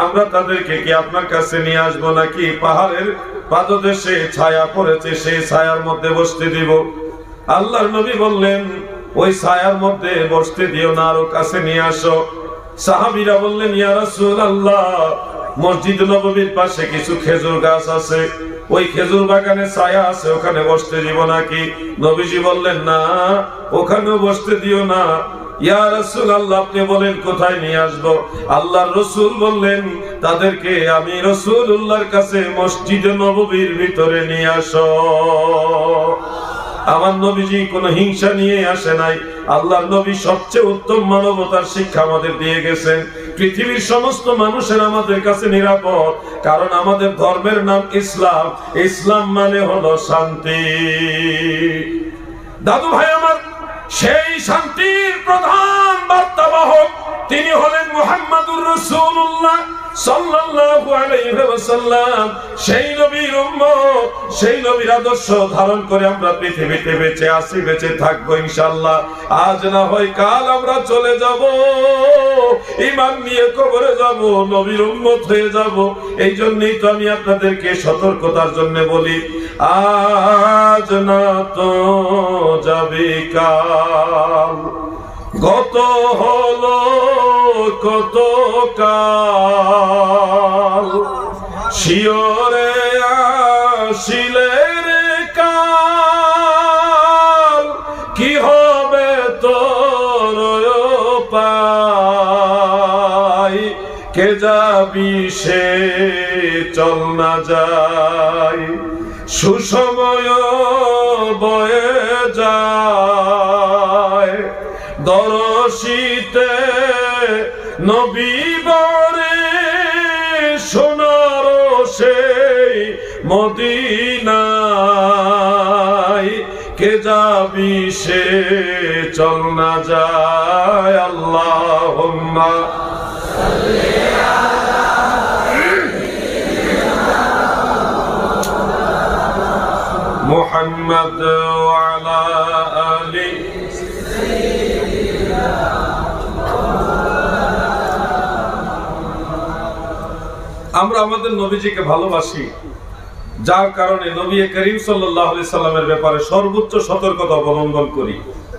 আমরা তাদেরকে কি আপনার কাছে নিয়ে আসবো নাকি পাহাড়ের পাদদেশে ছায়া পড়েছে সেই ছায়ার মধ্যে বসতে দিব? আল্লাহর নবী বললেন, ওই ছায়ার মধ্যে বসতে দিও না, আরো কাছে নিয়ে আসো। সাহাবীরা বললেন, ইয়া রাসূলুল্লাহ, মসজিদ নববীর পাশে কিছু খেজুর গাছ আছে, ওই খেজুর বাগানে ছায়া আছে, ওখানে বসতে দিব নাকি? নবীজি বললেন, না, ওখানেও বসতে দিও না। ইয়া রাসূলুল্লাহ, আপনি বলেন কোথায় নিয়ে আসবো? আল্লাহর রাসূল বললেন, তাদেরকে আমি রাসূলুল্লাহর কাছে মসজিদে নববীর ভিতরে নিয়ে আসো। আমার নবীজি কোনো হিংসা নিয়ে আসে নাই। আল্লাহর নবী সবচেয়ে উত্তম মানবতার শিক্ষা আমাদের দিয়ে গেছেন। পৃথিবীর সমস্ত মানুষের আমাদের কাছে নিরাপদ, কারণ আমাদের ধর্মের নাম ইসলাম। ইসলাম মানে হলো শান্তি। দাদু ভাই আমার, সেই শান্তির প্রধান বার্তাবাহক তিনি হলেন মুহাম্মাদুর রাসূলুল্লাহ সাল্লাল্লাহু আলাইহি ওয়াসাল্লাম। সেই নবীর উম্মত, সেই নবীর আদর্শ ধারণ করে আমরা পৃথিবীতে বেঁচে আছি, বেঁচে থাকবো ইনশাআল্লাহ। আজ না হয় কাল আমরা চলে যাব, ঈমান নিয়ে কবরে যাব, নবীর উম্মত হয়ে যাব। এই জন্যই তো আমি আপনাদেরকে সতর্কতার জন্য বলি, আজ না তো যাবে কাল, গত হলো কত কাল, শিওরে আসিলে রে কাল, কি হবে তোর পাই, কে যাবি সে চল না যায়, সুসময় বয়ে যায়, দরশিতে নবী বরে সোনার সেই মদিনায়, কে যাবি সে চল না যায়। আল্লাহুম্মা সাল্লি আলা মুহাম্মদ ওয়া আলা আলি। আমরা আমাদের নবীজিকে ভালোবাসি, যার কারণে নবী করিম সাল্লাল্লাহু আলাইহি সাল্লামের ব্যাপারে সর্বোচ্চ সতর্কতা অবলম্বন করি।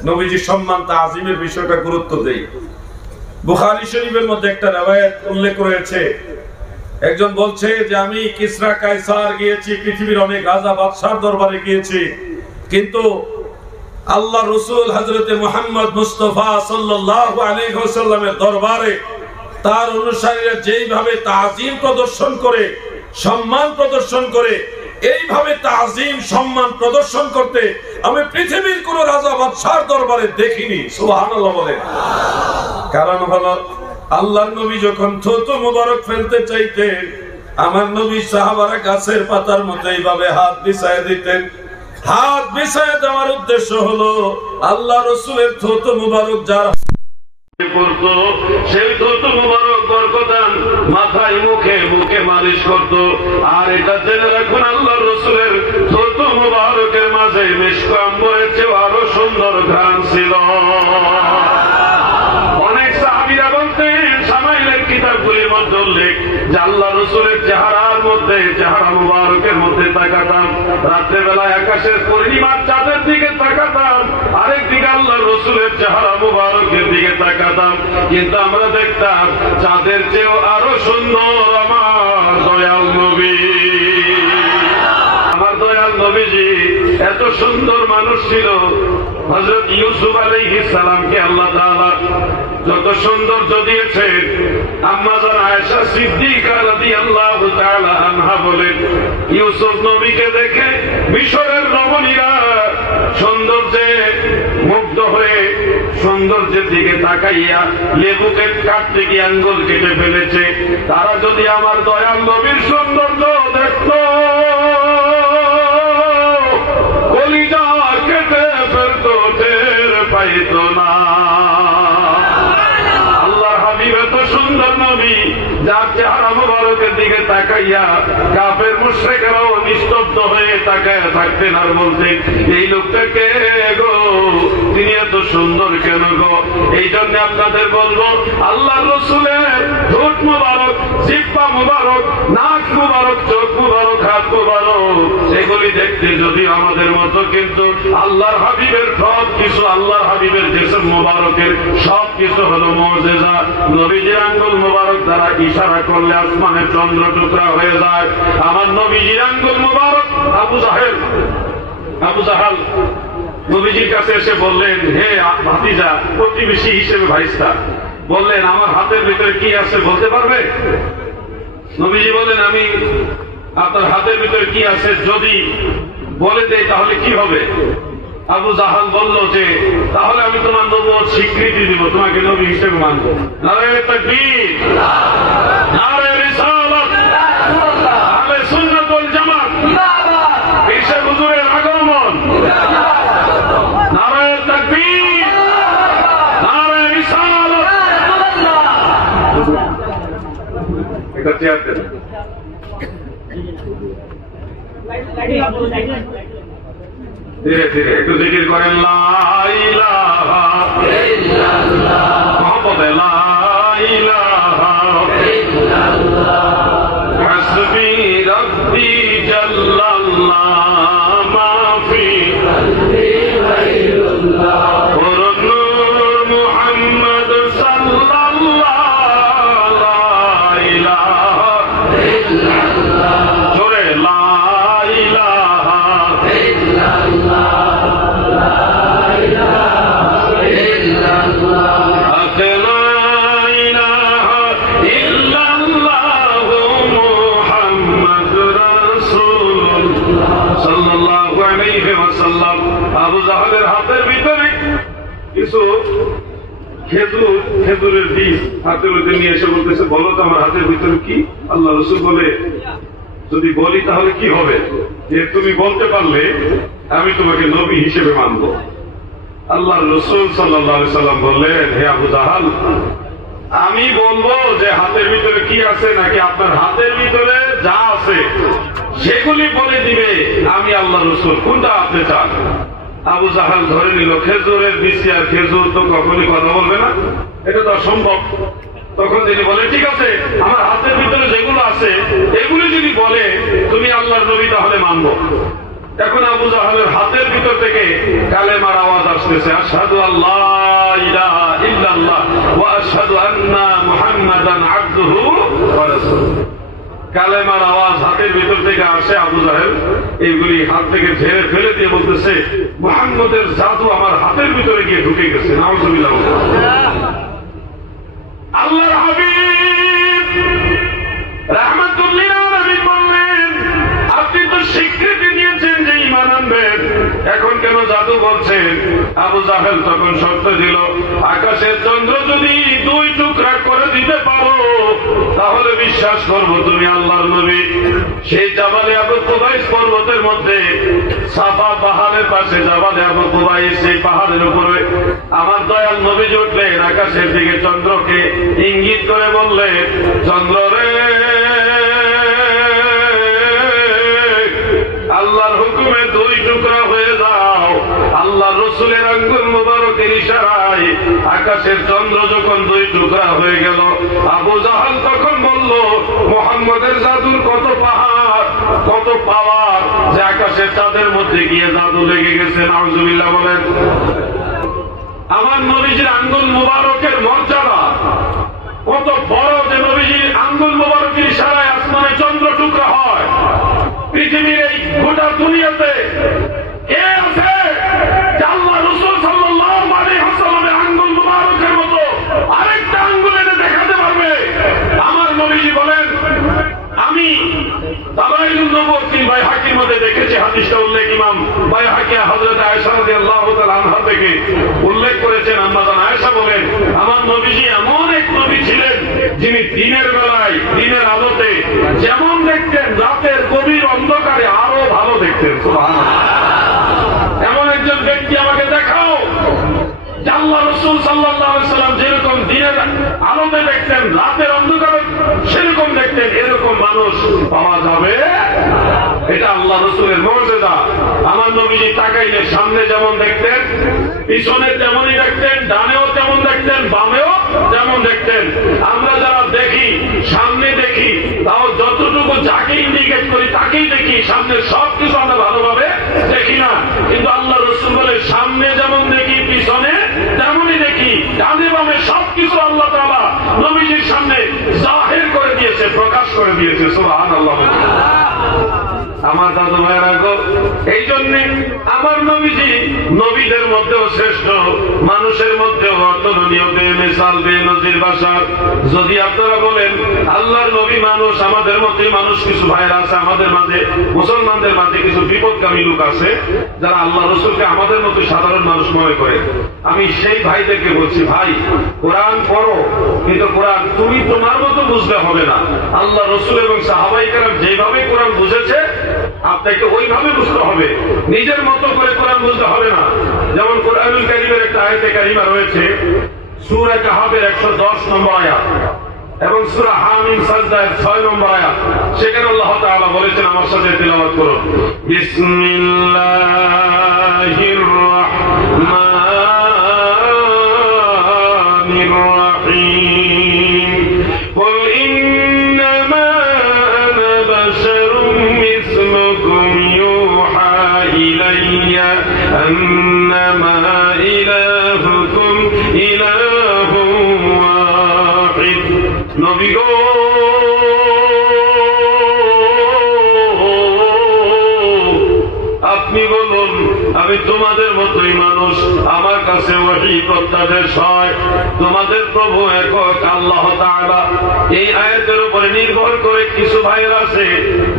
নবীজির সম্মান তাজিমের বিষয়টা গুরুত্ব দেই। বুখারী শরীফের মধ্যে একটা riwayat উল্লেখ রয়েছে, একজন বলছে যে আমি কিসরা কায়সার গিয়েছি, পৃথিবীর অনেক রাজা বাদশার দরবারে গিয়েছি, কিন্তু আল্লাহ রাসূল হযরতে মুহাম্মদ মুস্তাফা সাল্লাল্লাহু আলাইহি ওয়াসাল্লামের দরবারে তার অনুসারীরা যেইভাবে তাজিম প্রদর্শন করে, সম্মান প্রদর্শন করে, এইভাবে তাজিম সম্মান প্রদর্শন করতে আমি পৃথিবীর কোন রাজা বাদশার দরবারে দেখিনি। সুবহানাল্লাহ বলেন। কারণ হলো আল্লাহর নবী যখন থুতু মুবারক ফেলতে চাইতেন, আমার নবী সাহাবারা গাছের পাতার মতো এইভাবে হাত বিছায় দিতেন। হাত বিছায় দেওয়ার উদ্দেশ্য হলো আল্লাহ রাসূলের থুতু মুবারক যার করতো সেই থুতু মুবারক বরকতান মাথায় মুখে মুখে মালিশ করত। আর এটা জেনে রাখুন, আল্লাহ রাসূলের থুতু মুবারকের মাঝে মিশক আম্বরের চেয়ে আরো সুন্দর ঘ্রাণ ছিল। অনেক সাহাবীরা বলতেন, শামাইলের কিতাবগুলির মধ্যে উল্লেখ যে আল্লাহ রাসূলের চেহারার মধ্যে, চেহারা মুবারকের মধ্যে তাকাতাম, রাত্রেবেলায় আকাশের পূর্ণিমার চাঁদের দিকে তাকাতাম, আরেক দিকে আল্লাহ রাসূলের চেহারা মুবারকের দিকে তাকাতাম, কিন্তু আমরা দেখতাম চাঁদের চেয়েও আরো সুন্দর আমার দয়াল নবী। আমার দয়াল নবীজি এত সুন্দর মানুষ ছিল। হযরত ইউসুফ আলাইহিস সালামকে আল্লাহ তাআলা যত সৌন্দর্য দিয়েছেন, আম্মা জান আয়েশা সিদ্দিকা রাদিয়াল্লাহু তাআলা আনহা বলেন, ইউসুফ নবীকে দেখে মিশরের রমণীরা সৌন্দর্যে মুগ্ধ হয়ে সৌন্দর্যের দিকে তাকাইয়া লেবুকে কাটতে গিয়ে আঙ্গুল কেটে ফেলেছে। তারা যদি আমার দয়াল নবীর সৌন্দর্য দেখত, কলিজা কেটে ফেলতো, টের পাইত না। আল্লাহর হাবিব এত সুন্দর নবী, যার চেহারা মুবারকের দিকে তাকাইয়া কাফের মুশরিকরাও নিস্তব্ধ হয়ে তাকায় থাকতেন আর বলতেন, এই লোকটা কে গো, তিনি এত সুন্দর কেন গো? এই জন্য আপনাদের বলবো, আল্লাহর রাসূলের ঠোঁট মুবারক, জিহ্বা মুবারক, নাক মুবারক, চোখ মুবারক, হাত মুবারক, এগুলি দেখতে যদি আমাদের মতো, কিন্তু আল্লাহর হাবিবের সব কিছু, আল্লাহর হাবিবের জিসম মুবারকের সব কিছু হলো মুজিজা। নবীজির আঙ্গুল মুবারক দ্বারা ইশারা করলে আসমানের চন্দ্র টুকরা হয়ে যায়। আমার নবীজির আঙ্গুল মুবারক, আবু জাহাল নবীজির কাছে এসে বললেন, হে ভাতিজা, প্রতিবেশী হিসেবে ভাইস্তা, বললেন আমার হাতের ভিতরে কি আছে বলতে পারবে? নবীজি বললেন, আমি আপনার হাতের ভিতরে কি আছে যদি বলে দেই তাহলে কি হবে? আবু জাহাল বলল যে, তাহলে আমি তোমার নবুয়ত স্বীকৃতি দিব, তোমাকে নবী হিসেবে মানব। নারায়ে তাকবীর, নারায়ে রিসালাত, আহলে সুন্নাত ওয়াল জামাত, পীর হুজুরের আগমন, নারায়ে তাকবীর, নারায়ে রিসালাত। এটা চেয়ার দেন। ধীরে ধীরে একটু জিকির করেন, লা ইলাহা ইল্লাল্লাহ, মুহাম্মাদে লা ইলাহা ইল্লাল্লাহ, হাসবি রাব্বি জাল্লাল্লাহ, মা ফি কলবি গায়রুল্লাহ, নূর মুহাম্মদ সাল্লাল্লাহু লা ইলাহা ইল্লাল্লাহ, জোরে লা ইলাহা আবু জাহালের হাতের ভিতরে কিছু খেজুরের বীজ হাতের ভিতরে নিয়ে এসে বলতেছে, বলো তো আমার হাতের ভিতরে কি? আল্লাহ রাসূল বলে, যদি বলি তাহলে কি হবে? যে তুমি বলতে পারলে আমি তোমাকে নবী হিসেবে মানবো। আল্লাহ রাসূল সাল্লাল্লাহু আলাইহি সাল্লাম বললেন, হে আবু জাহাল, আমি বলবো যে হাতের ভিতরে কি আছে, নাকি আপনার হাতের ভিতরে যা আছে সেগুলি বলে দিবে আমি আল্লাহ রাসূল, কোনটা আপনি চান? আবু জাহাল ধরে নিল খেজুরের বীজ, আর খেজুর তো কখনই কথা বলবে না, এটা তো অসম্ভব। তখন তিনি বলে, ঠিক আছে, আমার হাতের ভিতরে যেগুলো আছে এগুলি যদি বলে তুমি আল্লাহর নবী তাহলে মানবো। এখন আবু জাহালের হাতের ভিতর থেকে কালেমার আওয়াজ আসতেছে, আশহাদু আল্লা ইলাহা ইল্লাল্লাহ ওয়া আশহাদু আন্না মুহাম্মাদান আবদুহু ওয়া রাসূলুহু। কালেমার আওয়াজ হাতের ভিতর থেকে আসে। আবু জাহেল এইগুলি হাত থেকে ঝেড়ে ফেলে দিয়ে বলতেছে, মুহাম্মদের জাদু আমার হাতের ভিতরে গিয়ে ঢুকে গেছে। নাউযুবিল্লাহ। আল্লাহর হাবিব রাহমাতুল লিল আলামিন বললেন, আপনি তো শিক্ষা আবু জাহেল তখন শর্ত দিল, আকাশের চন্দ্র যদি 2 টুকরা করে দিতে পারো তাহলে বিশ্বাস করবো তুমি আল্লাহর নবী। সেই জাবালে আবু কুবাইস পর্বতের মধ্যে সাফা পাহাড়ের পাশে জাবালে আবু কুবাইস, সেই পাহাড়ের উপরে আমার দয়াল নবী উঠলেন, আকাশের দিকে চন্দ্রকে ইঙ্গিত করে বললেন, চন্দ্র রে, আল্লাহর হুকুমে 2 টুকরা হয়ে যাও। আল্লাহ রসুলের আঙ্গুল মুবারকের ইশারায় আকাশের চন্দ্র যখন 2 টুকরা হয়ে গেল, আবু জাহাল তখন বলল, মুহাম্মদের জাদুর কত পাহাড়, কত পাওয়ার, যে আকাশের চাঁদের মধ্যে গিয়ে জাদু লেগে গেছে। নাউজুবিল্লাহ বলেন। আমার নবীজির আঙ্গুল মুবারকের মর্যাদা কত বড়, যে নবীজির আঙ্গুল মুবারকের ইশারায় আসমানে চন্দ্র টুকরা হয়। পৃথিবীর এই গোটা দুনিয়াতে কে আছে যে আল্লাহ রাসূল সাল্লাল্লাহু আলাইহি ওয়াসাল্লামের আঙ্গুল মুবারকের মতো আরেকটা আঙ্গুল এনে দেখাতে পারবে? আমার নবীজি বলেন, আমি দালাইলুন নবুওয়াত বাইহাকির মধ্যে দেখেছি, হাদিসটা উল্লেখ ইমাম বাইহাকি হযরত আয়েশা রাদিয়াল্লাহু তাআলা আনহা থেকে উল্লেখ করেছেন। আম্মা জান আয়েশা বলেন, আমার নবীজি এমন এক নবী ছিলেন যিনি দিনের বেলায়, দিনের আলোতে যেমন দেখতেন, রাতের গভীর অন্ধকারে আরো ভালো দেখতেন। সুবহানাল্লাহ। এমন একজন ব্যক্তি আমাকে দেখাও, আল্লাহ রাসূল সাল্লাল্লাহু আলাইহি ওয়াসাল্লাম যেরকম দিনের আলোতে দেখতেন, রাতের অন্ধকারে সেরকম দেখতেন, এরকম মানুষ পাওয়া যাবে? এটা আল্লাহ রাসূলের মুজিজা। আমার নবীজি তাকাইলে সামনে যেমন দেখতেন, পিছনে তেমনই দেখতেন, ডানেও তেমন দেখতেন, বামেও তেমন দেখতেন। আমরা যারা দেখি, সামনে দেখি, তাও যতটুকু যাকে ইন্ডিকেট করি তাকেই দেখি, সামনে সবকিছু আমরা ভালোভাবে দেখি না। কিন্তু আল্লাহ রাসূল বলে, সামনে যেমন দেখি, পিছনে তেমনই দেখি, ডানে বামে সবকিছু আল্লাহ তাআলা নবীজির সামনে জাহির করে দিয়েছে, প্রকাশ করে দিয়েছে। সুবহানাল্লাহ। আমার দাদু ভাইরা গো, এই জন্য আমার নবীজি নবীদের মধ্যেও শ্রেষ্ঠ, মানুষের মধ্যেও অতুলনীয়, বেমিসাল, বেনজির বাশার। যদি আপনারা বলেন আল্লাহর নবী মানুষ, আমাদের মধ্যে মানুষ কিছু ভাইরা আছে, আমাদের মাঝে মুসলমানদের মাঝে কিছু বিপদগামী লোক আছে যারা আল্লাহ রসুলকে আমাদের মতো সাধারণ মানুষ মনে করে। আমি সেই ভাইদেরকে বলছি, ভাই কোরআন পড়ো, কিন্তু কোরআন তুমি তোমার মতো বুঝলে হবে না। আল্লাহ রসুল এবং সাহাবায়ে কেরাম যেভাবে কোরআন বুঝেছে আপনাকে ওইভাবে বুঝতে হবে, নিজের মতো করে কোরআন বুঝতে হবে না। যেমন কোরআনুল কারীমের একটা আয়াতে কারিমা রয়েছে, সূরা কাহফের 110 নম্বর আয়াত এবং সূরা হামিম সাজদার 6 নম্বর আয়াত। সেখানে আল্লাহ তাআলা বলেছেন, আমার সাথে তিলাওয়াত করুন, বিসমিল্লাহির রাহমানির রাহিম, কুল ইন্নামা আনা বাশারুম মিসলুকুম ইউহা ইলাইয়া আন্নামা ইলাহুকুম ইলাহুন ওয়াহিদ। নবী গো, আপনি বলুন, আমি তোমাদের মতোই মানুষ, আমার কাছে ওহী প্রত্যাদেশ হয়, তোমাদের প্রভু একক আল্লাহ তাআলা। এই আয়াতের উপরে নির্ভর করে কিছু ভাইরা আছে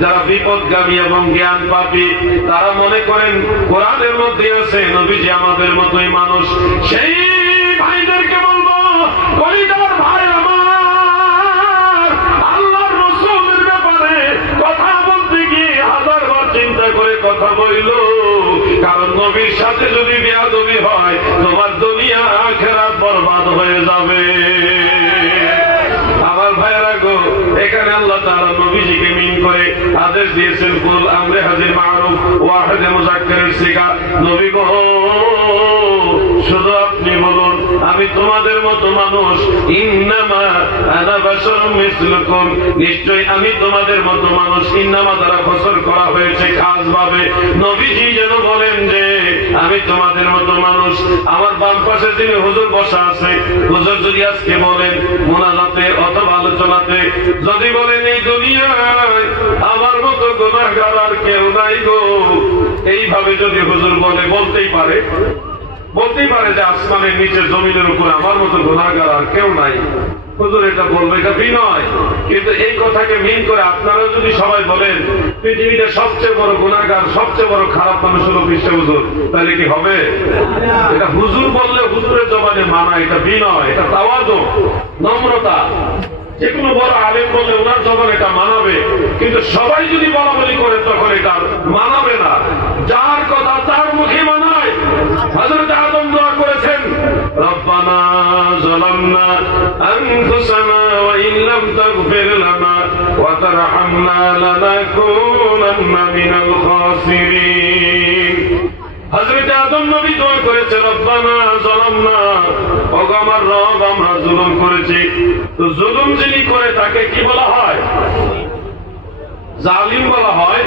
যারা বিপদগামী এবং জ্ঞান পাপী, তারা মনে করেন কোরআনের মধ্যে আছে নবীজি আমাদের মতোই মানুষ। সেই ভাইদেরকে বলবো, কলিজার ভাই আমার, আল্লাহর রাসূলের ব্যাপারে কথা বলতে গিয়ে হাজারবার চিন্তা করে কথা বইল, কারণ নবীর সাথে যদি বেয়াদবি হয় তোমার দুনিয়া আখিরাত বরবাদ হয়ে যাবে। আমার ভাইরা গো, এখানে আল্লাহ তাআলা নবীজিকে মিন করে আদেশ দিয়েছেন, কুল আমরে হাজির মারুফ ওয়াহিদে মুযাক্কারের সিগা। নবী গো, শুধু আপনি বলুন, আমি তোমাদের মতো মানুষ, ইন্নামা আনা বাশারুম মিসলুকুম, নিশ্চয়ই আমি তোমাদের মতো মানুষ। ইন্নামা দ্বারা ফসল করা হয়েছে খাস ভাবে। নবীজি যেন বলেন যে আমি তোমাদের মতো মানুষ। আমার বাম পাশে যিনি হুজুর বসা আছে, হুজুর যদি আজকে বলেন মুনাজাতে অথবা আলোচনাতে, যদি বলেন এই দুনিয়ায় আমার মতো গুনাহগার আর কেউ নাই গো, এইভাবে যদি হুজুর বলে, বলতেই পারে, বলতেই পারে যে আসমানের নিচে জমিনের উপর আমার মতো গুনাহগার আর কেউ নাই, হুজুর এটা বলবো, এটা বিনয়। কিন্তু এই কথাকে মিন করে আপনারা যদি সবাই বলেন পৃথিবীতে সবচেয়ে বড় গুনাহগার, সবচেয়ে বড় খারাপ মানুষ হলো বিশ্ব হুজুর, তাহলে কি হবে? এটা হুজুর বললে হুজুরের জবানে মানা, এটা বিনয়, এটা তাওয়াজু, নম্রতা। যে কোনো বড় আলেম বললে ওনার জবান এটা মানাবে, কিন্তু সবাই যদি বলা বলি করে তখন এটা মানাবে না। যার কথা তার মুখে মানায়। হযরত আদম দোয়া করেছেন, রব্বানা যালামনা আনফুসানা ওয়া ইন লাম তাগফির লানা ওয়া তারহামনা লানাকুনান্না মিনাল খাসিরিন। হযরত আদম নবী দোয়া করেছে, রব্বানা যালামনা, ওগো আমার রব আমরা জুলুম করেছি। তো জুলুম যিনি করে তাকে কি বলা হয়? জালিম বলা হয়।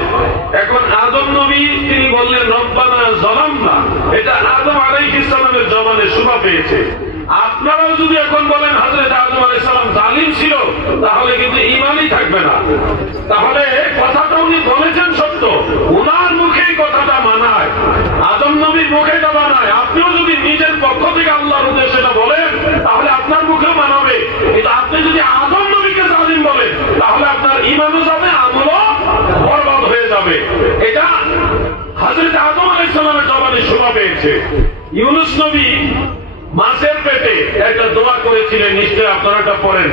এখন আদম নবী তিনি বললেন রব্বানা যালামনা, এটা আদম আলাইহিস সালামের জবানে শোভা পেয়েছে। আপনারাও যদি এখন বলেন হযরত আদম আলাইহিস সালাম জালিম ছিল, তাহলে কিন্তু ঈমানই থাকবে না। তাহলে কথাটা উনি বলেছেন সত্য, ওনার মুখেই কথাটা মানায়, আদম নবীর মুখে এটা মানায়। আপনিও যদি নিজের পক্ষ থেকে আল্লাহর উদ্দেশ্যে এটা বলেন, তাহলে আপনার মুখেও মানাবে। কিন্তু আপনি যদি আদম নবীকে জালিম বলেন, তাহলে আপনার ঈমানও যাবে, আমলও বরবাদ হয়ে যাবে। এটা হযরত আদম আলাইহিস সালামের জবানে শোভা পেয়েছে। ইউনূস নবী মাছের পেটে একটা দোয়া করেছিলেন, নিশ্চয় আপনারা এটা পড়েন,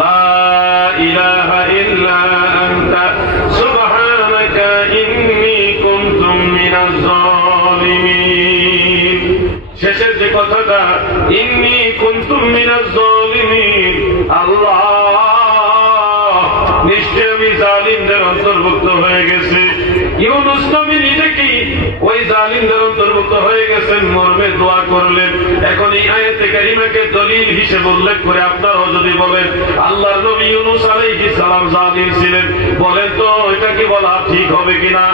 লা ইলাহা ইল্লা আনতা সুবহানাকা ইন্নী কুনতু মিনাজ জালিমিন। শেষের যে কথাটা, ইন্নী কুনতু মিনাজ জালিমিন, আল্লাহ নিশ্চয় আমি জালিমদের অন্তর্ভুক্ত হয়ে গেছে। ইউনূস নবী নিজেকেই ওই জালিমদের অন্তর্ভুক্ত হয়ে গেছেন মর্মে দোয়া করলেন। এখন এই আয়াতে কারিমাকে দলিল হিসেবে উল্লেখ করে আপনারাও যদি বলেন আল্লাহর নবী ইউনূস আলাইহিস সালাম জালিম ছিলেন, বলেন তো এটা কি বলা ঠিক হবে কিনা?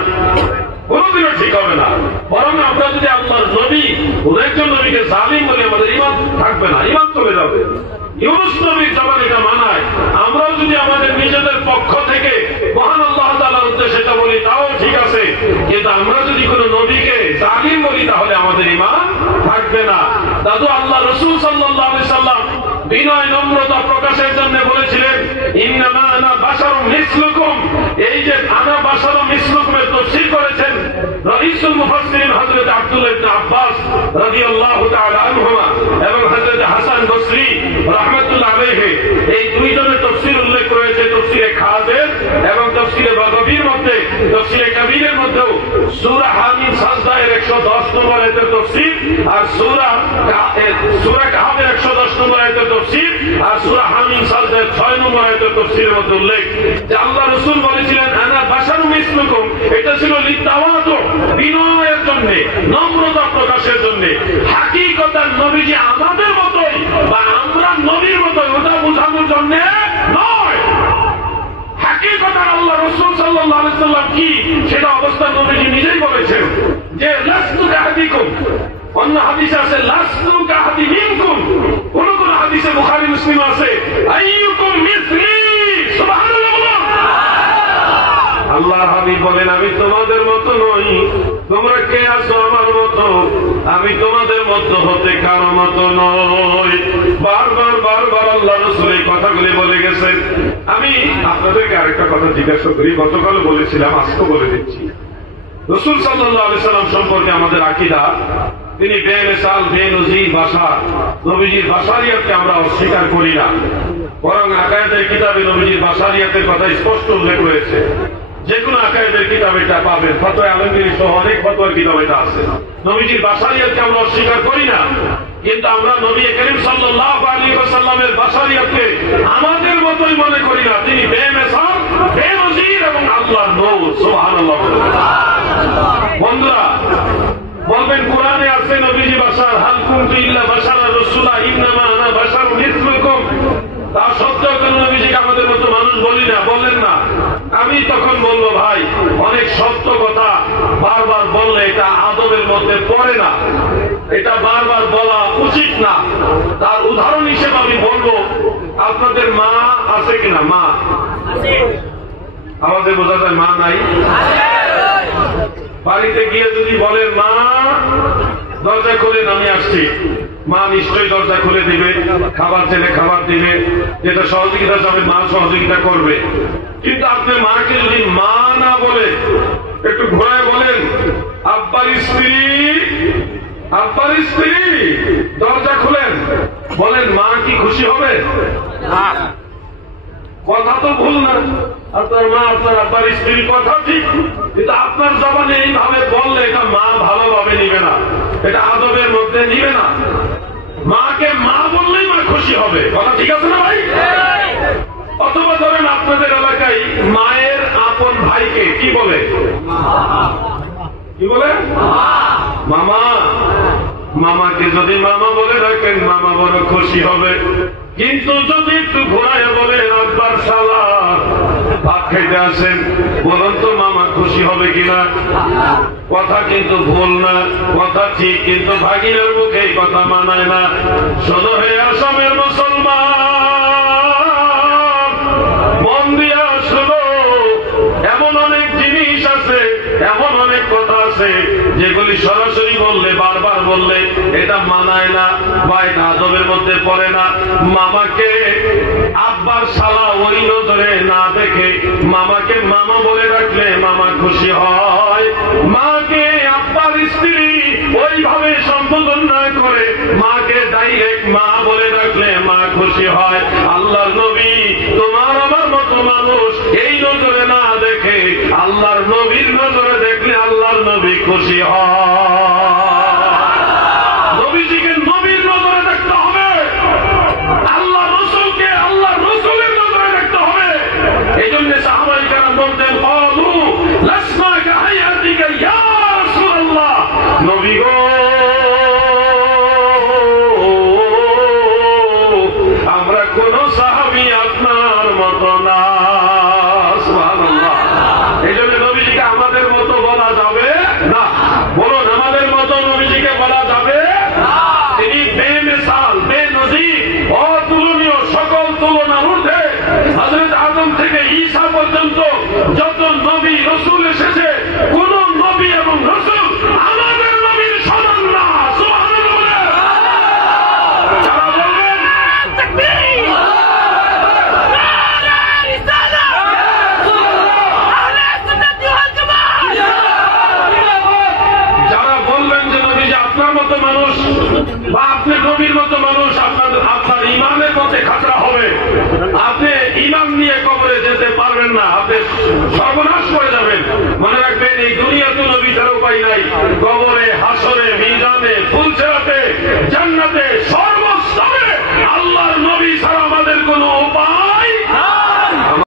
কোনদিনও ঠিক হবে না। বরং আমরা যদি আল্লাহর নবী কোন একজন নবীকে জালিম বলে, আমাদের ঈমান থাকবে না, ঈমান চলে যাবে। ইউনূস নবীর জবান এটা মানায়। আমরাও যদি আমাদের নিজেদের পক্ষ থেকে মহান আল্লাহ তাআলার উদ্দেশ্যে সেটা বলি, তাও ঠিক আছে। কিন্তু আমরা যদি কোন নবীকে জালিম বলি, তাহলে আমাদের ঈমান থাকবে না। দাদু আল্লাহ রাসূল সাল্লাল্লাহু আলাইহি সাল্লাম বিনয় নম্রতা প্রকাশের জন্য বলেছিলেন, ইন্নামা আনা বাশারুম মিসলুকুম। এই যে আনা বাশারুম মিসলুকুমের তাফসীর করেছেন রাইসুল মুফাসসিরিন হযরত আব্দুল্লাহ ইবনে আব্বাস রাদিয়াল্লাহু তাআলা আনহুমা এবং হযরত হাসান বসরি রাহমাতুল্লাহ আলাইহি। এই দুইজনের তাফসীর উল্লেখ করেছে তাফসীরে খাজের এবং তাফসীরে বাগাবীর মধ্যে। তাফসীরে কাবীরের মধ্যেও সূরা হামিম সাজদায়ের 110 নম্বর আয়াতের তাফসীর, আর সূরা কাহফের 110 নম্বর আয়াতের তাফসীর, আর সূরা হামিম সাজদায়ের 6 নম্বর আয়াতের তাফসীরের মধ্যে উল্লেখ যে আল্লাহ রাসূল বলেছিলেন আনা বাশারুম মিসলুকুম। এটা ছিল লিতাওয়াদু, বিনয়ের জন্য, নম্রতা প্রকাশের জন্য। হাকিকতার নবীজি আমাদের মতোই বা আমরা নবীর মতোই, ওটা বোঝানোর জন্য নয়। হাকিকতার আল্লাহ রাসূল সাল্লাল্লাহু আলাইহি সাল্লাম কি, সেটা অবস্থা নবীজি নিজেই বলেছেন যে লাস্তু কাহাদিকুম। অন্য হাদিসে আছে লাস্তু কাহাদি মিনকুম। কোন কোন হাদিসে বুখারী মুসলিম আছে আইয়ুকুম মিসলি। সুবহানাল্লাহ। আল্লাহ হাবিব বলেন, আমি তোমাদের মতো নই। তোমরা কে আছো আমার মতো? আমি তোমাদের মতো হতে কারো মতো নই। বারবার বারবার আল্লাহ রাসূল এই কথাগুলি বলে গেছেন। আমি আপনাদেরকে আরেকটা কথা জিজ্ঞাসা করি, গতকাল বলেছিলাম, আজকে বলে দিচ্ছি। রাসূল সাল্লাল্লাহু আলাইহি সাল্লাম সম্পর্কে আমাদের আকীদা, তিনি বেমিসাল বেনজির ভাষা, নবীজির বাশারিয়াতকে আমরা অস্বীকার করি না। বরং আকায়েদের কিতাবে নবীজির বাশারিয়াতের কথা স্পষ্ট উল্লেখ রয়েছে। যে কোনো আকায়েদের কিতাব এটা পাবেন, ফতোয়া আলমগীরি সহ অনেক ফতোয়ার কিতাব এটা আছে। নবীজির বাশারিয়াতকে আমরা অস্বীকার করি না, কিন্তু আমরা নবী করিম সাল্লাল্লাহু আলাইহি ওয়াসাল্লামের বাশারিয়াতকে আমাদের মতোই মনে করি না। তিনি বেমিসাল বেনজির এবং আল্লাহর নূর। সুবহানাল্লাহ। বন্ধুরা বলবেন কোরআনে আছে নবীজি বাশার, হাল কুনতু ইল্লা বাশারার রাসূলা ইন্নামা আনা বাশারুম মিসলুকুম। তা সত্ত্বেও কেন নবীজিকে আমাদের মতো মানুষ বলি না? বলেন না। আমি তখন বলবো, ভাই অনেক সত্য কথা বারবার বললে এটা আদবের মধ্যে পড়ে না, এটা বারবার বলা উচিত না। তার উদাহরণ হিসেবে আমি বলবো, আপনাদের মা আছে কিনা? মা আমাদের বোঝা যায় মা নাই। বাড়িতে গিয়ে যদি বলেন মা, দরজা খুলে আমি আসছি, মা নিশ্চয়ই দরজা খুলে দিবে, খাবার চাইলে খাবার দিবে, যেটা সহযোগিতা চাবে মা সহযোগিতা করবে। কিন্তু আপনি মাকে যদি মা না বলে একটু ঘোরায় বলেন আব্বার স্ত্রী, আব্বার স্ত্রী, দরজা খুলেন, বলেন মা কি খুশি হবে? কথা তো ভুল না, আপনার মা আপনার আব্বার স্ত্রীর কথা ঠিক, কিন্তু আপনার জবানে এইভাবে বললে এটা মা ভালোভাবে নিবে না, এটা আদবের মধ্যে নিবে না। মাকে মা বললেই মা খুশি হবে, কথা ঠিক আছে না ভাই? অথবা ধরেন আপনাদের এলাকায় মায়ের আপন ভাইকে কি বলে? কি বলে? মামা। মামাকে যদি মামা বলে রাখেন মামা বড় খুশি হবে। কিন্তু যদি একটু ঘোরায় বলেন আব্বার শালা ভাত খাইতে আসেন, বলুন তো মামা খুশি হবে কিনা? কথা কিন্তু ভুল না, কথা ঠিক, কিন্তু ভাগিনের মুখে কথা মানায় না। শোনো হে আসামের মুসলমান, মন দিয়া শোনো, এমন অনেক জিনিস আছে, এমন অনেক কথা আছে যেগুলি সরাসরি বললে, বারবার বললে এটা মানায় না বা এটা আদবের মধ্যে পড়ে না। মামাকে আব্বার শালা ওই নজরে না দেখে মামাকে মামা বলে রাখলে মামা খুশি হয়। মাকে আব্বার স্ত্রী ওইভাবে সম্বোধন না করে মাকে ডাইরেক্ট মা বলে রাখলে মা খুশি হয়। আল্লাহর নবী তোমার আমার মতো মানুষ এই নজরে না দেখে আল্লাহর নবীর নজরে দেখলে আল্লাহর নবী খুশি হয়। নবীজিকে নবীর নজরে দেখতে হবে, আল্লাহ রসুলকে আল্লাহ রসুলের নজরে দেখতে হবে। এই জন্য সাহাবায়ে কেরাম বলতেন ক্বালু লাসনা কাহায়াতিকা ইয়া রাসূলুল্লাহ, নবী গো আমরা কোন সাহাবী আপনার মতো না। সুবহানাল্লাহ। এই জন্য নবীজিকে আমাদের মতো বলা যাবে না। বলুন আমাদের মতো নবীজিকে বলা যাবে না। তিনি বেমিসাল, বেনজির, অতুলনীয়, সকল তুলনার ঊর্ধ্বে। হযরত আদম থেকে ঈসা পর্যন্ত যত নবী রাসূল এসেছে, কোন নবী এবং রাসূল আমাদের নবীর সমান না। সুবহানাল্লাহ। যারা বলবেন তাকবীর, নারে রিসালাত, আহলে সুন্নাত ওয়াল জামাত, যারা বলবেন যে নবীজি আপনার মতো মানুষ বা আপনি নবীর মতো মানুষ, আপনার ইমানের মধ্যে খাতরা হবে,